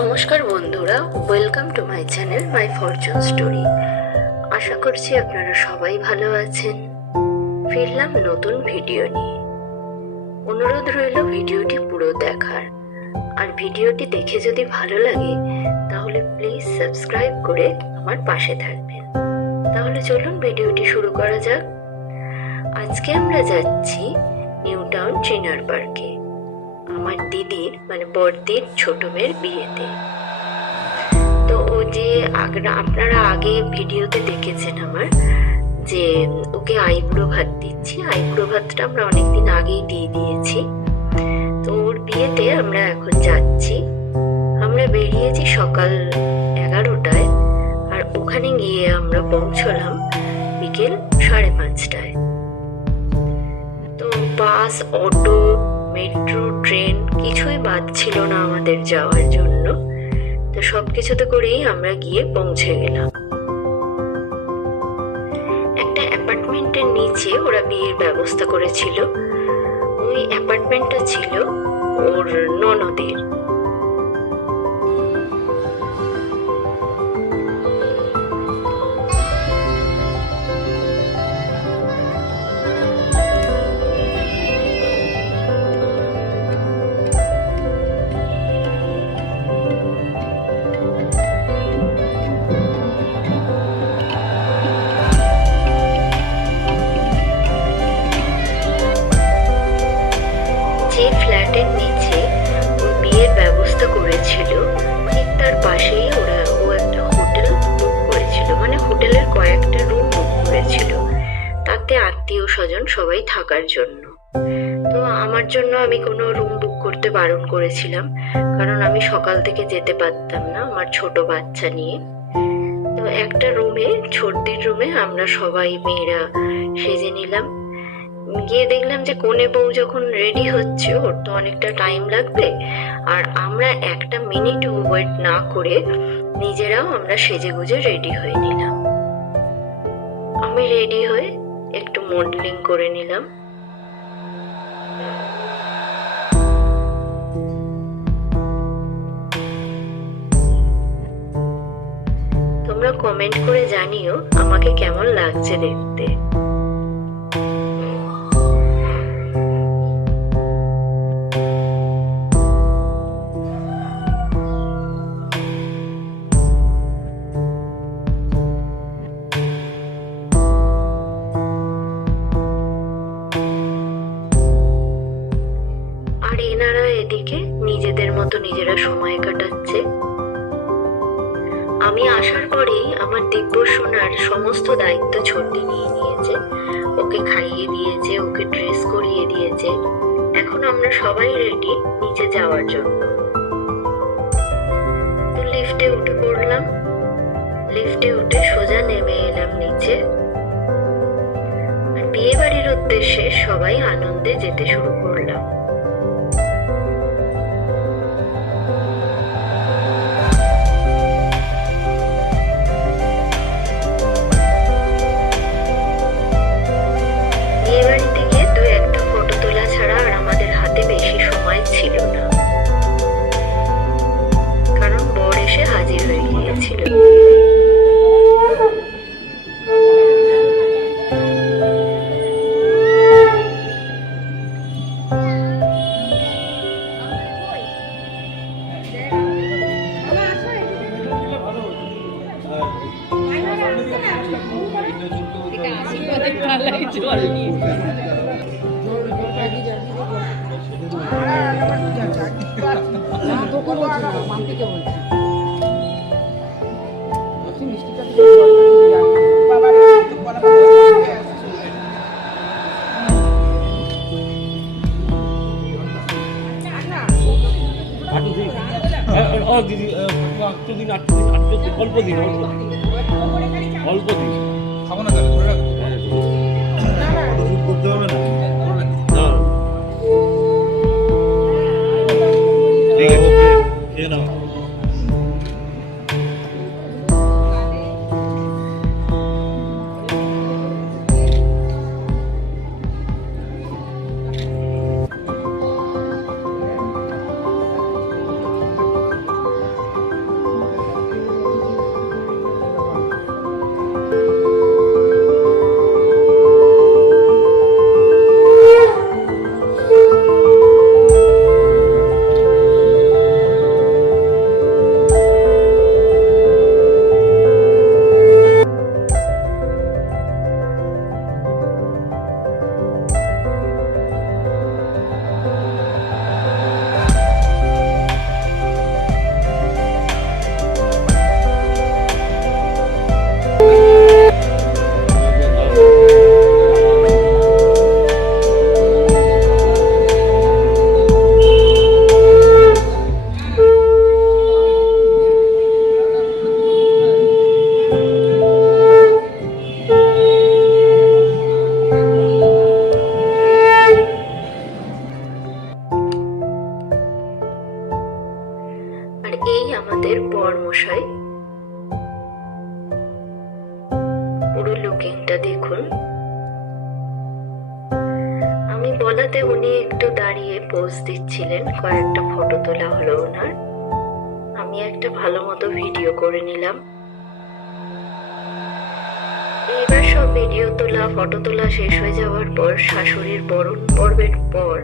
নমস্কার বন্ধুরা, welcome to my channel my fortune story. আশা করছি আপনারা সবাই ভালো আছেন। ফিরলাম নতুন ভিডিও নিয়ে। অনুরোধ রইল ভিডিওটি পুরো দেখার, আর ভিডিওটি দেখে যদি ভালো লাগে তাহলে প্লিজ সাবস্ক্রাইব করে আমার পাশে থাকবেন। তাহলে চলুন ভিডিওটি শুরু করা যাক। আজকে আমরা যাচ্ছি নিউ টাউন চিনার পার্কে, আমার দিদির মানে বড়দির ছোট মেয়ের বিয়েতে। তো ও যে আপনারা আগে ভিডিওতে দেখেছেন আমার যে ওকে আইবুড়ো ভাত দিচ্ছি, আইবুড়ো ভাতটা আমরা অনেকদিন আগেই দিয়ে দিয়েছি। তো ওর বিয়েতে আমরা এখন যাচ্ছি। আমরা বেরিয়েছি সকাল 11টায়, আর ওখানে গিয়ে আমরা পৌঁছলাম বিকেল 5:30টায়। তো বাস, অটো, মেট্রো, ট্রেন কিছুই বাদ ছিল না আমাদের যাওয়ার জন্য। তো সবকিছুতে করেই আমরা গিয়ে পৌঁছে গেলাম। একটা অ্যাপার্টমেন্টের নিচে ওরা বিয়ের ব্যবস্থা করেছিল। ওই অ্যাপার্টমেন্টটা ছিল ওর ননদের। যে ফ্ল্যাটের নিচে ওর বিয়ের ব্যবস্থা করেছিল ঠিক তার পাশেই ও একটা হোটেল বুক করেছিল, মানে হোটেলের কয়েকটা রুম বুক করেছিল, তাতে আত্মীয় স্বজন সবাই থাকার জন্য। তো আমার জন্য আমি কোনো রুম বুক করতে বারণ করেছিলাম, কারণ আমি সকাল থেকে যেতে পারতাম না আমার ছোট বাচ্চা নিয়ে। তো একটা রুমে, ছোটদের রুমে আমরা সবাই মেয়েরা সেজে নিলাম। গিয়ে দেখলাম যে কনে বউ যখন রেডি হচ্ছে, ওর তো অনেকটা টাইম লাগবে, আর আমরা একটা মিনিট ওয়েট না করে নিজেরাও আমরা সেজে গুজে রেডি হয়ে নিলাম। আমি রেডি হয়ে একটু মডেলিং করে নিলাম। তোমরা কমেন্ট করে জানিও আমাকে কেমন লাগছে দেখতে। আর এনারা এদিকে নিজেদের মতো নিজেরা সময় কাটাচ্ছে। আমি আসার পরেই আমার দিব্য সোনার সমস্ত দায়িত্ব ছোটি নিয়ে নিয়েছে। ওকে খাইয়ে দিয়েছে, ওকে ড্রেস করিয়ে দিয়েছে। এখন আমরা সবাই রেডি নিচে যাওয়ার জন্য। তো লিফটে উঠে পড়লাম। লিফটে উঠে সোজা নেমে এলাম নিচে। আর বিয়ে বাড়ির উদ্দেশ্যে সবাই আনন্দে যেতে শুরু করলাম। অল্প দিন খাবো না, তাহলে করে রাখবো, করতে হবে না। ঠিক আছে, খেয়ে নাও। এই আমাদের বরমশাই, পুরো লুকিংটা দেখুন। আমি বলাতে উনি একটু দাঁড়িয়ে পোজ দিচ্ছিলেন, কয়েকটা ফটো তোলা হলো ওনার। আমি একটা ভালো মতো ভিডিও করে নিলাম। এবার সব ভিডিও তোলা, ফটো তোলা শেষ হয়ে যাওয়ার পর শাশুড়ির বরণ পর্বের পর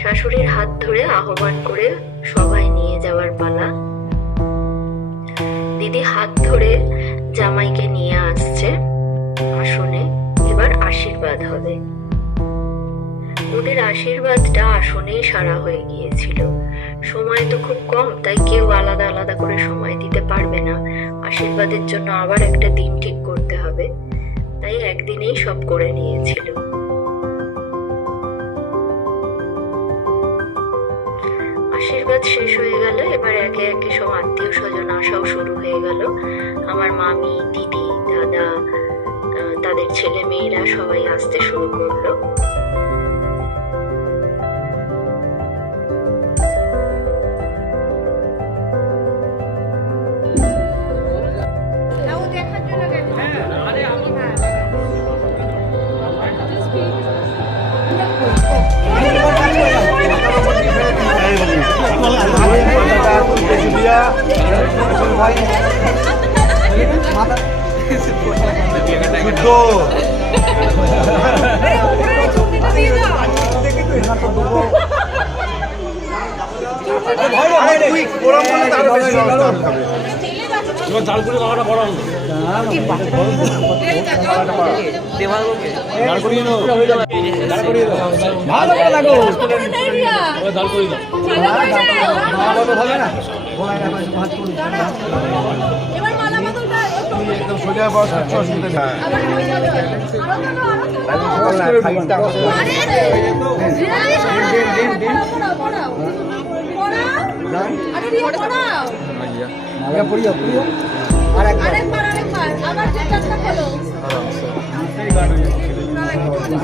শাশুড়ির হাত ধরে আহ্বান করে সবাই নিয়ে যাওয়ার পালা। দিদি হাত ধরে জামাইকে নিয়ে আসছে আসনে, এবার আশীর্বাদ হবে। ওদের আশীর্বাদটা আসনেই সারা হয়ে গিয়েছিল। সময় তো খুব কম, তাই কেউ আলাদা আলাদা করে সময় দিতে পারবে না। আশীর্বাদের জন্য আবার একটা দিন ঠিক করতে হবে, তাই একদিনেই সব করে নিয়েছিল। আশীর্বাদ শেষ হয়ে গেল, এবার একে একে সব আত্মীয় স্বজন আসাও শুরু হয়ে গেল। আমার মামি, দিদি, দাদা, তাদের ছেলে মেয়েরা সবাই আসতে শুরু করলো।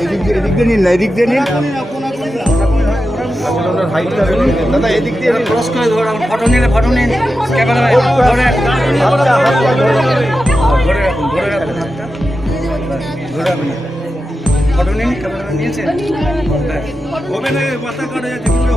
এদিক দিয়ে নিন না, এদিক দিয়ে নিন দাদা, এদিক দিয়ে ক্রস করে ধরুন। ফটো নিলে ফটো নিন, ক্যামেরা ধরে রাখুন, ধরে রাখুন হাতটা, ধরে রাখুন। ফটো নিন, ক্যামেরা নিয়েছেন হবে না, মাথা কাটা যাচ্ছে কিন্তু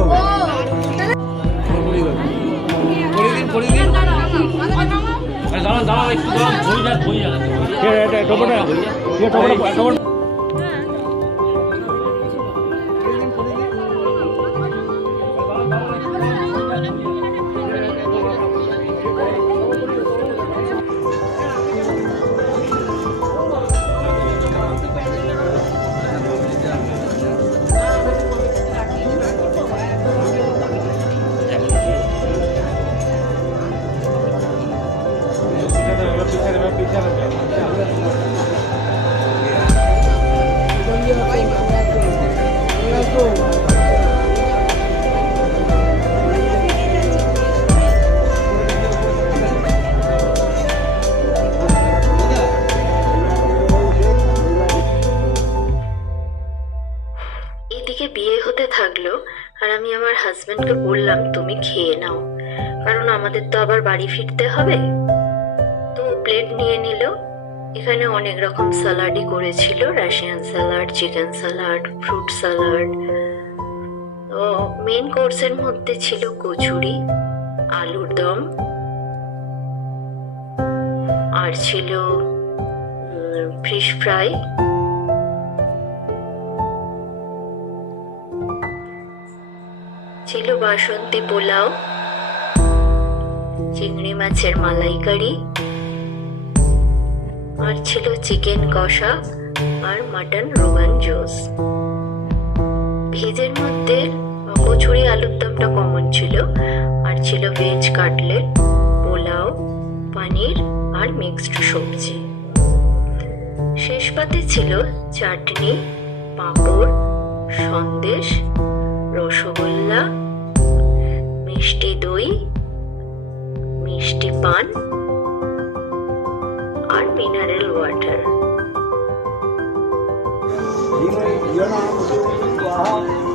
এদিকে বিয়ে হতে থাকলো, আর আমি আমার হাজবেন্ডকে বললাম তুমি খেয়ে নাও, কারণ আমাদের তো আবার বাড়ি ফিরতে হবে। তো প্লেট নিয়ে নিল। এখানে অনেক রকম স্যালাডই করেছিল, Russian salad, chicken salad, fruit salad. তো মেন কোর্সের মধ্যে ছিল কচুরি, আলুর দম, আর ছিল ফিশ ফ্রাই, ছিল বাসন্তী পোলাও, চিংড়ি মাছের মালাইকারি, আর ছিল চিকেন কষা আর মাটন রোগান জোস। ভেজের মধ্যে কচুরি আলুর দমটা কমন ছিল, আর ছিল ভেজ কাটলেট, পোলাও, পনির আর মিক্সড সবজি। শেষ পাতে ছিল চাটনি, পাঁপড়, সন্দেশ, রসগোল্লা, মিষ্টি দই, মিষ্টি পান আর মিনারেল ওয়াটার।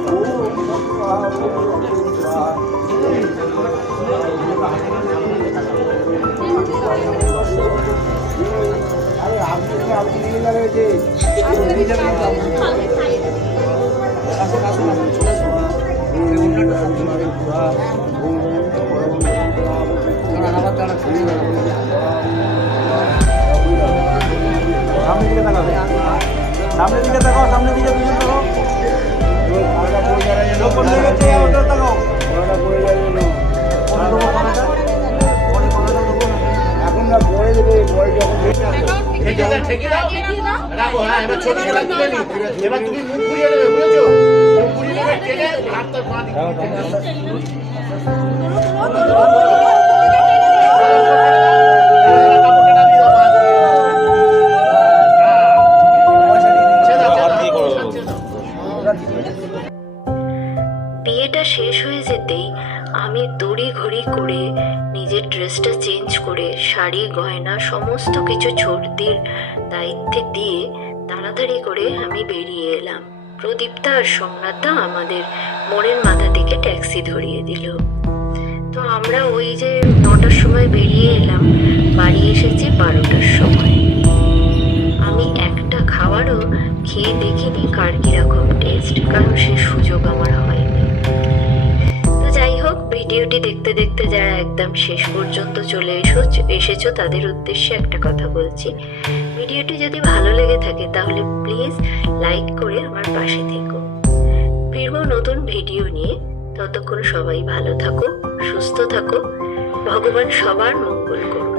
Oh, রাখো, হ্যাঁ, এবার ছোট ছোট তুলে নিই। এবার তুমি মুখ ঘুরিয়ে নেবে, বুঝেছো? মুখ ঘুরিয়ে নেবে, টেনে হাতটা বাঁ দিকে টেনে দাও। কাপড়টা দিয়ে দাও বাঁ দিকে। ছেদা, ছেদা। বিয়েটা শেষ হয়ে যেতেই আমি তড়ি ঘড়ি করে নিজের ড্রেসটা চেঞ্জ করে শাড়ি গয়না সমস্ত কিছু ছোটদের দায়িত্বে দিয়ে তাড়াতাড়ি করে আমি বেরিয়ে এলাম। প্রদীপ্তা আর সোমনাথদা আমাদের মোড়ের মাথা থেকে ট্যাক্সি ধরিয়ে দিল। তো আমরা ওই যে 9টার সময় বেরিয়ে এলাম, বাড়ি এসেছি 12টার সময়। আমি একটা খাবারও খেয়ে দেখিনি কার কিরকম টেস্ট, কারণ সে সুযোগ আমার হয়নি। তো যাই হোক, ভিডিওটি দেখতে দেখতে যারা একদম শেষ পর্যন্ত চলে এসেছো তাদের উদ্দেশ্যে একটা কথা বলছি। ভিডিওটি যদি ভালো লেগে থাকে তাহলে প্লিজ লাইক করে আমার পাশে থেকো। ফিরবো নতুন ভিডিও নিয়ে, ততক্ষণ সবাই ভালো থাকো, সুস্থ থাকো, ভগবান সবার মঙ্গল করুন।